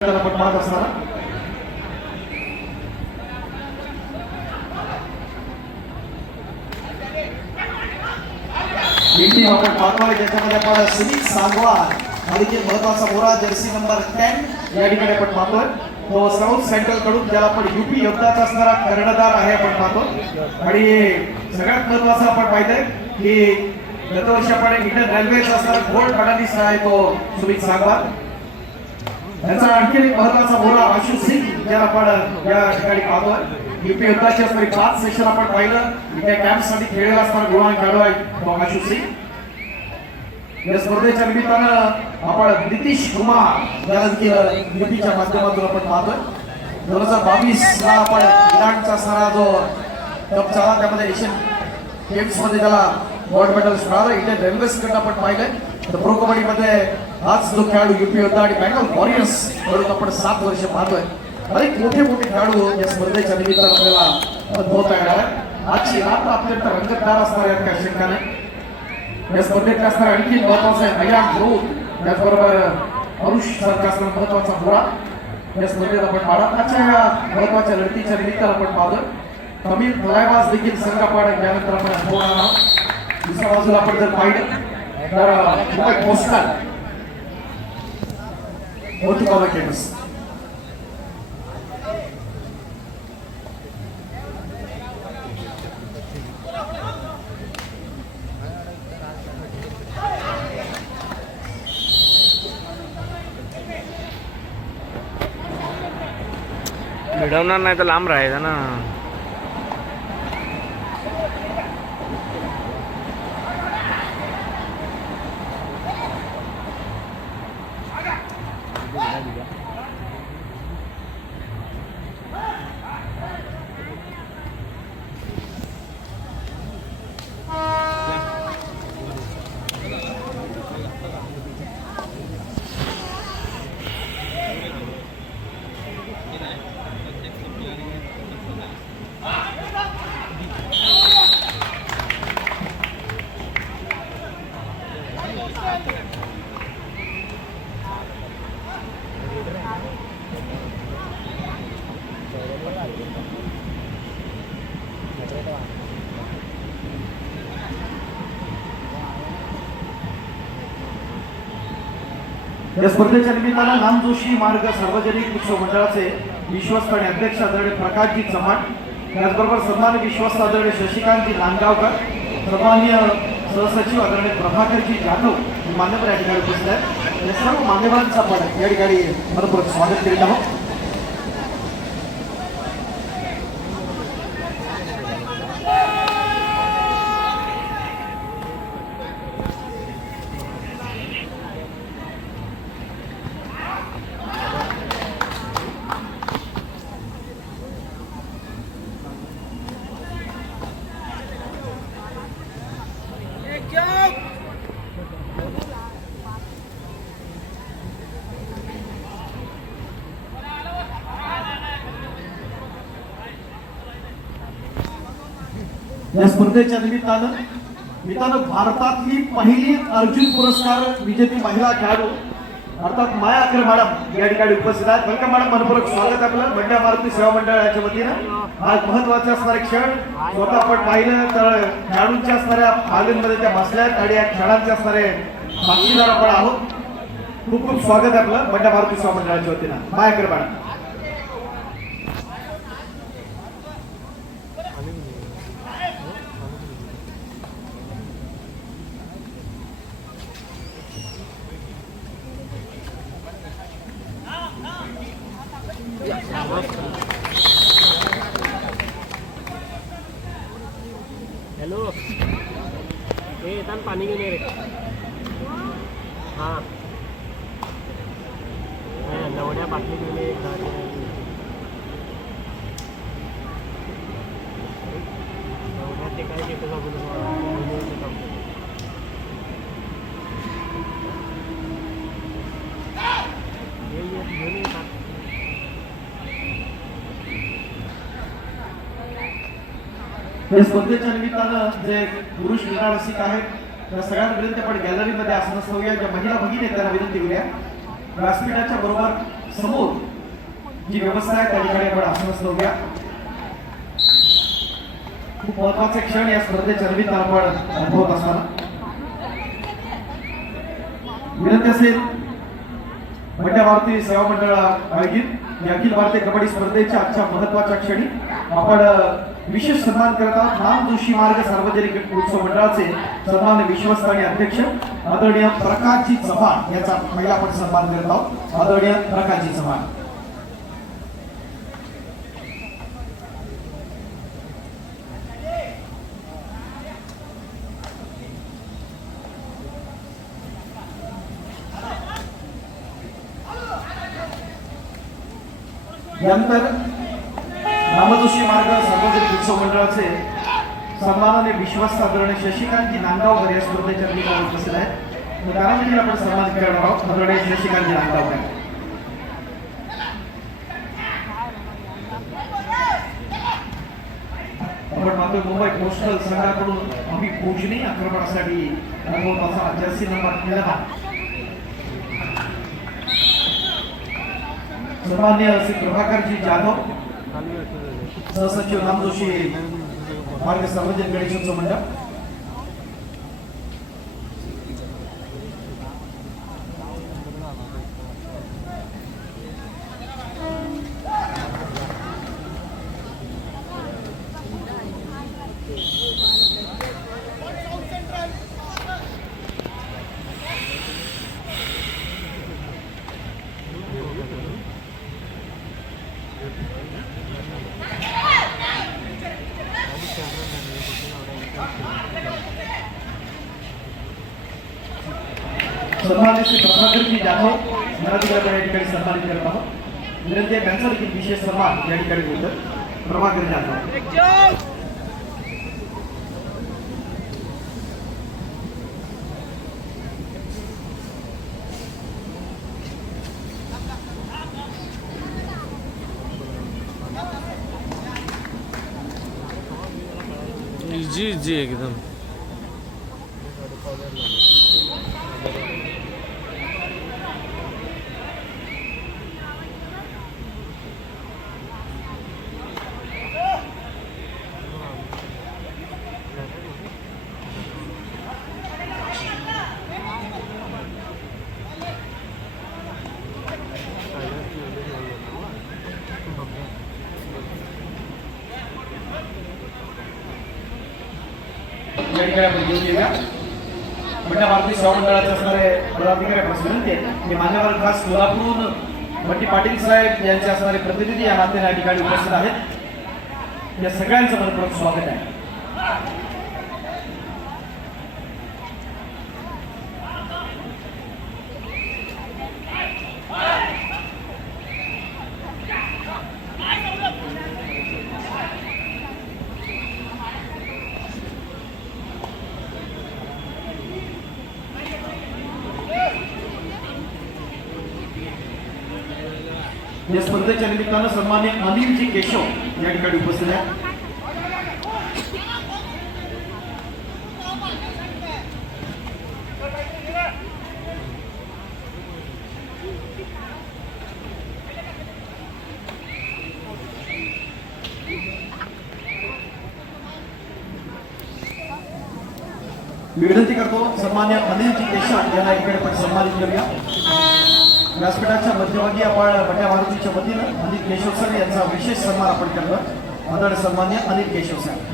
आपण पाहत असताना आपण पाहतोय ज्याच्यामध्ये आपण सुनील सांगवान मालिकेत महत्वाचा मोरा जर्सी नंबर 10 या ठिकाणी आपण पाहतोय. तो साऊथ सेंट्रल कडून ज्याला आपण यूपी योद्धाचा असणारा कर्णधार आहे आपण पाहतो. आणि सगळ्यात महत्वाचं आपण पाहिलंय की गतवर्षी आपण इंडियन रेल्वेचा असणारा गोल्ड मेडलिस्ट आहे तो सुनील सांगवान. त्याचा आणखी एक महत्वाचा मोरा आशु सिंग ज्याला आपण या ठिकाणी पाहतोय. यूपी योद्धाचे असणारे 5 सेशन आपण पाहिलं. इथे कॅम्पसाठी खेळलेला असणारा गुणवान खेळाडू आहे तो आशु सिंग. या स्पर्धेच्या निमित्तानं आपण नितीश कुमार याला देखील यूपीच्या माध्यमातून आपण पाहतोय. 2022 ला आपण इराणचा असणारा जो कप झाला त्यामध्ये एशियन गेम्स मध्ये त्याला गोल्ड मेडल मिळालं. इंडियन रेल्वेज कडून आपण पाहिलंय. तर प्रो कबड्डी मध्ये आज जो खेळाडू यूपी योद्धा आणि बँगलोर वॉरियर्स कडून आपण 7 वर्ष पाहतोय. अनेक मोठे मोठे खेळाडू या स्पर्धेच्या निमित्तानं आपल्याला अनुभवता येणार आहे. आजची रात्र अत्यंत रंगतदार असणार आहे काही शंका नाही. या स्पर्धेत असणारा आणखी महत्वाचा आहे अयान ग्रोथ त्याचबरोबर अरुष सारखा असणारा महत्वाचा मोरा या स्पर्धेत आपण भारताच्या या महत्वाच्या लढतीच्या निमित्तानं आपण पाहतोय. तमिळ फलायबाज देखील संघ आपण यानंतर आपण अनुभवणार आहोत. दुसऱ्या बाजूला आपण जर पाहिलं तर पोस्टाल मोठुकावा केमस भिडवणार नाही तर लांब राहायचं ना. या स्पर्धेच्या निमित्तानं नामजोशी मार्ग सार्वजनिक उत्सव मंडळाचे विश्वस्त आणि अध्यक्ष आदरणीय प्रकाशजी चव्हाण त्याचबरोबर सन्मान्य विश्वस्त आदरणीय शशिकांतजी नांदगावकर सन्मान्य सहसचिव आदरणीय प्रभाकरजी जाधव मान्यवर या ठिकाणी उपस्थित आहेत. या सर्व मान्यवरांचं आपण या ठिकाणी मनपूर्वक स्वागत करीत आहोत. या स्पर्धेच्या निमित्तानं भारतातली पहिली अर्जुन पुरस्कार विजेती महिला खेळाडू अर्थात माया अकर मॅडम या ठिकाणी उपस्थित आहेत. वेलकम मॅडम, मनपूर्वक स्वागत आपलं मंड्या मारुती सेवा मंडळ याच्या वतीनं. आज महत्वाचे असणारे क्षण स्वतः आपण पाहिलं तर खेळाडूंच्या असणाऱ्या तालीममध्ये त्या बसल्यात आणि या खेळांचे असणारे साक्षीदार आपण आहोत. खूप खूप स्वागत आहे आपलं मंड्या मारुती सेवा मंडळाच्या वतीनं. माया अकर मॅडम हॅलो हे येताना पाणी घेऊन ये रे. हां नवड्या बाटली घेऊन ये. नवड्या ते काय घेतो या स्पर्धेच्या निमित्तानं जे पुरुष क्रीडा रसिक आहेत त्या सगळ्यांना विनंती आपण गॅलरीमध्ये आसन असूया. ज्या महिला भगिनी आहेत त्यांना विनंती करूया व्यासपीठाच्या बरोबर समोर जी व्यवस्था आहे त्या ठिकाणी आपण आसनस्थ होऊया. खूप महत्वाचे क्षण या स्पर्धेच्या निमित्त आपण अनुभवत असताना विनंती असेल मंडळ भारतीय सेवा मंडळ आयोजित या अखिल भारतीय कबड्डी स्पर्धेच्या आजच्या महत्वाच्या क्षणी आपण विशेष सन्मान करत आहोत. नाम जोशी मार्ग सार्वजनिक उत्सव मंडळाचे सन्मान्य विश्वस्त आणि अध्यक्ष आदरणीय प्रकाशजी चव्हाण याचा पहिला आपण सन्मान करत आहोत. आदरणीय प्रकाशजी चव्हाण. यानंतर नामजोशी मार्ग सार्वजनिक उत्सव मंडळाचे सन्मानाने विश्वस्त आदरणीय शशिकांतजी नांदगावकर या स्पर्धेच्या निमित्ताने उपस्थित आहेत. त्यानंतर आपण सन्मान करणार आहोत आदरणीय शशिकांतजी नांदगावकर. आपण मात्र मुंबई पोस्टल संघाकडून आम्ही पोचणी आक्रमणासाठी अनुभवताचा जर्सी नंबर 11 सन्मान्य श्री प्रभाकरजी जाधव सहसचिव नामजोशी मार्ग सार्वजनिक गणेशोत्सव मंडळ. सन्मान्य श्री प्रभाकरजी जाधव मराठीकडे या ठिकाणी सन्मानित करत आहोत. विनंती आहे त्यांचा देखील विशेष सन्मान या ठिकाणी होतं. प्रभाकर जाधव. इजी इजी एकदम. या ठिकाणी आपण घेऊन येऊया. मंडळ भारतीय सेवा मंडळाचे असणारे पदाधिकारी आपण विनंती आहे की मान्यवर खास कोल्हापूरहून बंटी पाटील साहेब यांचे असणारे प्रतिनिधी या नात्याने या ठिकाणी उपस्थित आहेत. या सगळ्यांचं मनपूर्वक स्वागत आहे. या स्पर्धेच्या निमित्तानं सन्मान्य अनिलजी केशव या ठिकाणी उपस्थित आहेत. विनंती करतो सन्मान्य अनिलजी केशव यांना इकडे पण सन्मानित करूया. व्यासपीठाच्या मध्यभागी आपण मंडळ भारतीच्या वतीनं अनिल केशव सर यांचा विशेष सन्मान आपण करतो. आदरणीय सन्मान्य अनिल केशव सर.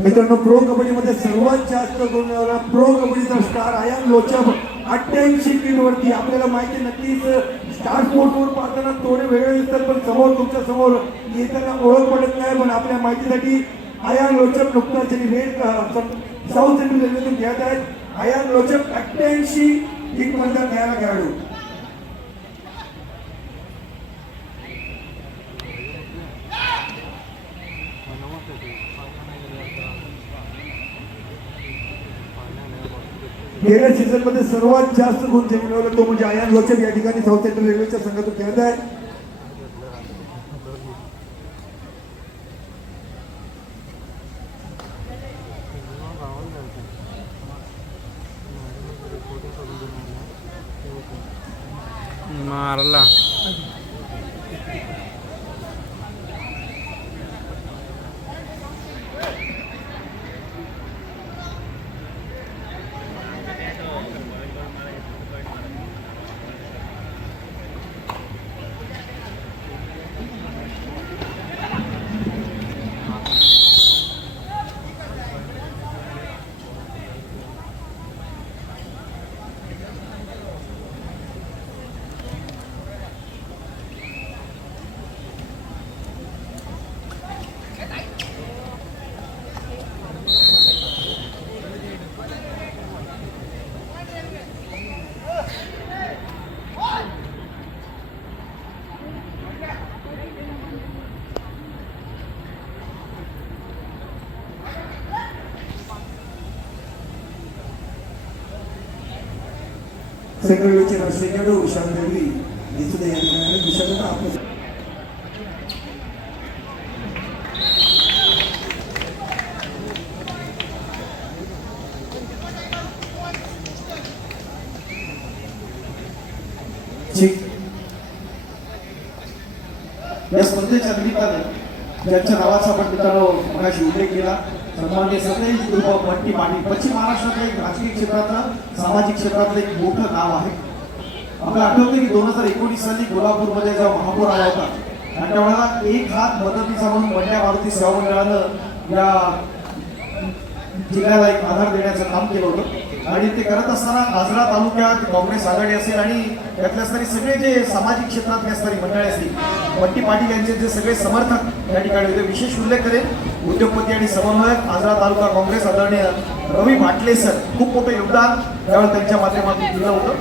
मित्रांनो, प्रो कबड्डीमध्ये सर्वात जास्त गुण मिळवणारा प्रो कबड्डीचा स्टार आयान लोचब 88 किलोवरती. आपल्याला माहिती नक्कीच स्टार स्पोर्ट्सवर पाहताना थोडे वेगळे दिसतात, पण समोर तुमच्या समोर येताना ओळख पडत नाही. पण आपल्या माहितीसाठी आयान लोचब नुकताच रेड साऊथ सेंट्रल रेल्वेतून खेळत आहेत. आयान लोचब 88 किक मध्ये खेळायला खेळाडू. गेल्या सीझन मध्ये सर्वात जास्त गुण जे मिळवला तो म्हणजे आयान लोचब या ठिकाणी साऊथ सेंट्रल रेल्वेच्या संघातून खेळत आहे. मारला सेक्रेटरीचे राष्ट्रीय खेळाडू विशाल देवी हे सुद्धा या ठिकाणी विशालता आपल्या या स्पर्धेच्या निमित्ताने ज्यांच्या नावाचा आपण मित्रांनो मगाशी उल्लेख केला, सन्माननीय सतेज उर्फ बंटी पाटील, पश्चिम महाराष्ट्रातलं एक राजकीय क्षेत्रातलं सामाजिक क्षेत्रातलं एक मोठं नाव आहे. आपल्याला आठवतं की 2019 साली कोल्हापूरमध्ये जेव्हा महापौर आला होता आणि त्यावेळेला एक हात मदतीचा म्हणून बंड्या मारुती सेवा मंडळानं या जिल्ह्याला एक आधार देण्याचं काम केलं होतं. आणि ते करत असताना आजरा तालुक्यात काँग्रेस आघाडी असेल आणि त्यातले असणारे सगळे जे सामाजिक क्षेत्रातले असणारी मंडळी असतील, बंटी पाटील यांचे जे सगळे समर्थक या ठिकाणी होते. विशेष उल्लेख करेल उद्योगपती आणि समन्वयक आजरा तालुका काँग्रेस आदरणीय रवी भाटले सर, खूप मोठं योगदान त्यावेळेस त्यांच्या माध्यमातून दिलं होतं.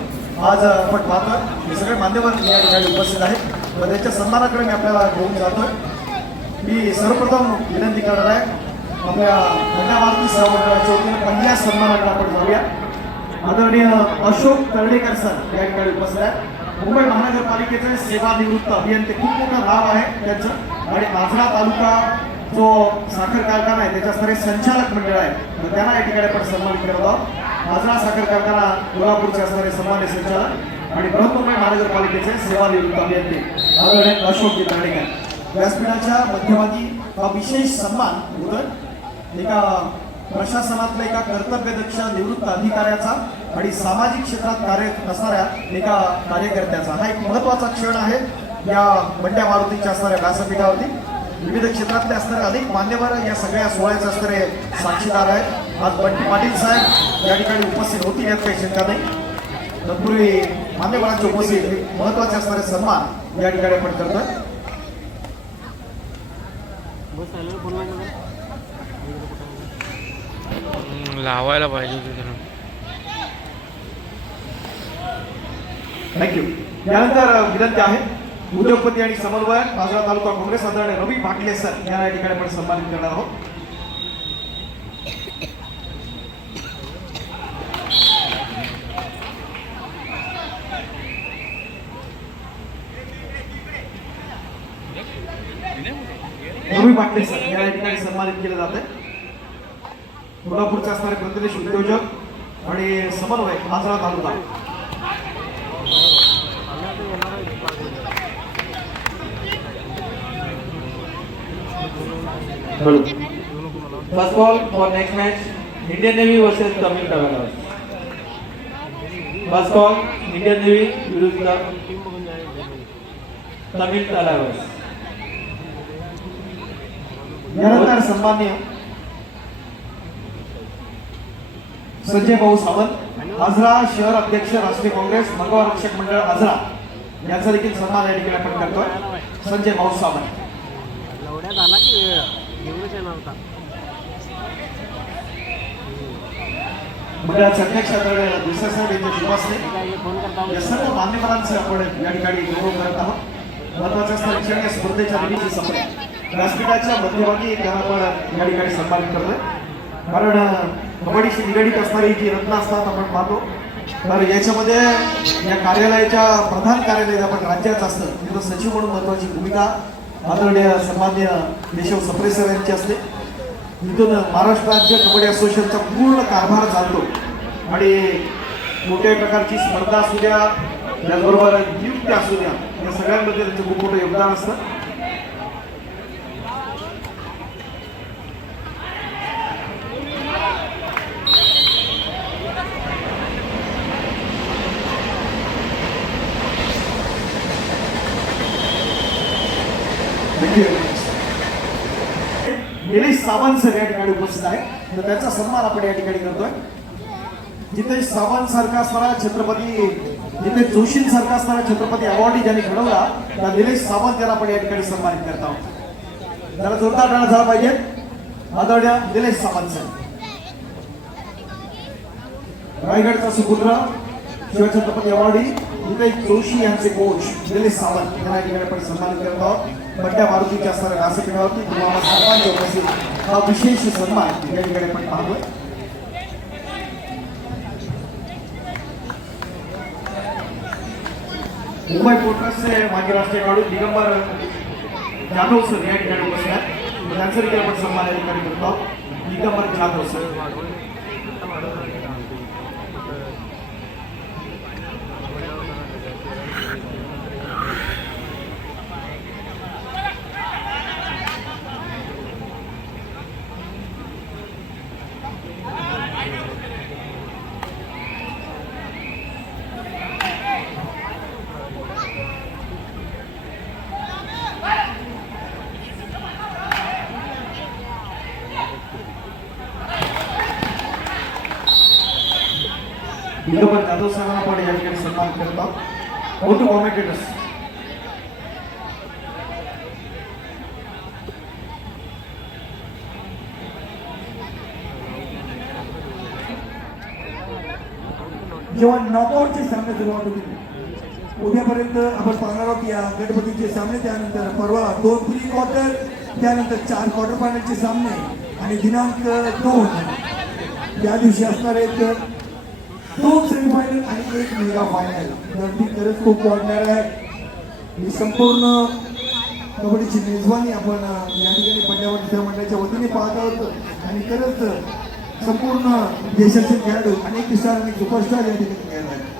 आज आपण पाहतोय हे सगळे मान्यवर या ठिकाणी उपस्थित आहेत व त्यांच्या सन्मानाकडे मी आपल्याला घेऊन जातोय. मी सर्वप्रथम विनंती करणार आहे आपल्या बंड्या मारुती सेवा मंडळाच्या वतीने पहिल्या सन्मानाकडे आपण जाऊया. आदरणीय अशोक तर्डेकर सर या ठिकाणी उपस्थित आहेत. मुंबई महानगरपालिकेचे सेवानिवृत्त अभियंते, खूप मोठं नाव आहे त्यांचं. आणि आजरा तालुका जो साखर कारखाना आहे त्याच्या असणारे संचालक मंडळ आहे, तर त्यांना या ठिकाणी आपण सन्मानित करत आहोत. आजरा साखर कारखाना कोल्हापूरचे असणारे सन्मान्य संचालक आणि बृहन्मुंबई महानगरपालिकेचे सेवानिवृत्त अभियंते आदरणीय अशोक तर्डेकर. व्यासपीठाच्या मध्यभागी हा विशेष सन्मान होतोय एका प्रशासनातल्या एका कर्तव्यदक्ष निवृत्त अधिकाऱ्याचा आणि सामाजिक क्षेत्रात कार्य असणाऱ्या एका कार्यकर्त्याचा. हा एक महत्त्वाचा क्षण आहे या बंड्या मारुतीच्या असणाऱ्या व्यासपीठावरती. विविध क्षेत्रातले असणारे अनेक मान्यवर या सगळ्या सोहळ्याचे असणारे साक्षीदार आहेत. आज बंटी पाटील साहेब या ठिकाणी उपस्थित होतील यात काही शंका नाही. तत्पूर्वी मान्यवरांचे उपस्थित महत्त्वाचे असणारे सन्मान या ठिकाणी आपण करतोय. लावायला पाहिजे होते त्याला. थँक्यू. यानंतर विनंती आहे उद्योगपती आणि समन्वयक आजरा तालुका काँग्रेस आदरणीय रवी भाटले सर या ठिकाणी आपण सन्मानित करणार आहोत. रवी भाटले सर या ठिकाणी सन्मानित केलं जात आहे. कोल्हापूरचे असणारे प्रदेश उद्योजक आणि समन्वयक आजरा तालुका. First ball for next match, Indian Navy versus Tamil Travelers. First ball, Indian Navy विरुद्ध Tamil Travelers. यानंतर सन्माननीय संजय भाऊ सावंत, आजरा शहर अध्यक्ष राष्ट्रीय काँग्रेस भगवा रक्षक मंडळ आजरा यांचा देखील सन्मान या ठिकाणी आपण करतोय. संजय भाऊ सावंत. लवड्यात आला की वेळ घेऊनच येणार होता. मंडळाचे अध्यक्ष दुसऱ्या साहेब यांच्या शुभास्ते काय फोन करता या सर्व मान्यवरांचे आपण या ठिकाणी गौरव करत आहोत. महत्वाचं असतं क्षण या स्पर्धेच्या निमित्त सफळ व्यासपीठाच्या मध्यभागी त्यांना आपण या ठिकाणी सन्मानित करतोय. कारण कबड्डीशी निगडीत असणारी जी रत्न असतात आपण पाहतो, तर याच्यामध्ये या कार्यालयाच्या प्रधान कार्यालय आपण राज्याचं असतं तिथं सचिव म्हणून महत्वाची भूमिका आदरणीय सन्मान्य केशव सप्रे सर यांची असते. तिथून महाराष्ट्र राज्य कबड्डी असोसिएशनचा पूर्ण कारभार चालतो आणि कोणत्याही प्रकारची स्पर्धा असू द्या, त्याचबरोबर नियुक्ती असू द्या, या सगळ्यांमध्ये त्यांचं खूप मोठं योगदान असतं. निलेश सावंत सर या ठिकाणी उपस्थित आहे, तर त्यांचा सन्मान आपण या ठिकाणी करतोय. जिथे सावंत सारखा असणारा छत्रपती, जिथे जोशींसारखा असणारा छत्रपती अवॉर्ड ज्यांनी घडवला त्या निलेश सावंत यांना आपण या ठिकाणी सन्मानित करत आहोत. त्याला जोरदार टाळ्या झाला पाहिजे. आदरणीय निलेश सावंत सर. रायगडचा सुपुत्र शिवछत्रपती अवॉर्डी निलेश जोशी यांचे कोच निलेश सावंत यांना या ठिकाणी आपण सन्मानित करत आहोत. बड्या मारुतीच्या असणाऱ्या व्यासपीठावरती तुम्हाला सर्वांच्या उपस्थित हा विशेष सन्मान या ठिकाणी आपण पाहतोय. मुंबई पोर्ट्रसचे माजी राष्ट्रीय खेळाडू दिगंबर जाधव सर या ठिकाणी उपस्थित आहेत. त्यांचं देखील आपण सन्मान या ठिकाणी करत आहोत. दिगंबर जाधव सर. दिगंबर जाधव सरांना आपण या ठिकाणी सन्मान करत आहोत. Go to commentators. जेव्हा नॉकआउटचे सामने सुरुवात होतील उद्यापर्यंत आपण पाहणार आहोत या गणपतीचे सामने, त्यानंतर परवा 2 प्री क्वार्टर, त्यानंतर 4 क्वार्टर फायनलचे सामने आणि दिनांक 2 या दिवशी असणार आहेत 2 सेमीफायनल आणि 1 मेगा फायनल. तर ती खरंच खूप वाढणार आहे. ही संपूर्ण कबड्डीची मेजवानी आपण या ठिकाणी पंजाब खेळ मंडळाच्या वतीने पाहत आहोत आणि खरंच संपूर्ण देशाचे खेळाडू अनेक स्टार आणि सुपरस्टार या ठिकाणी खेळत आहेत.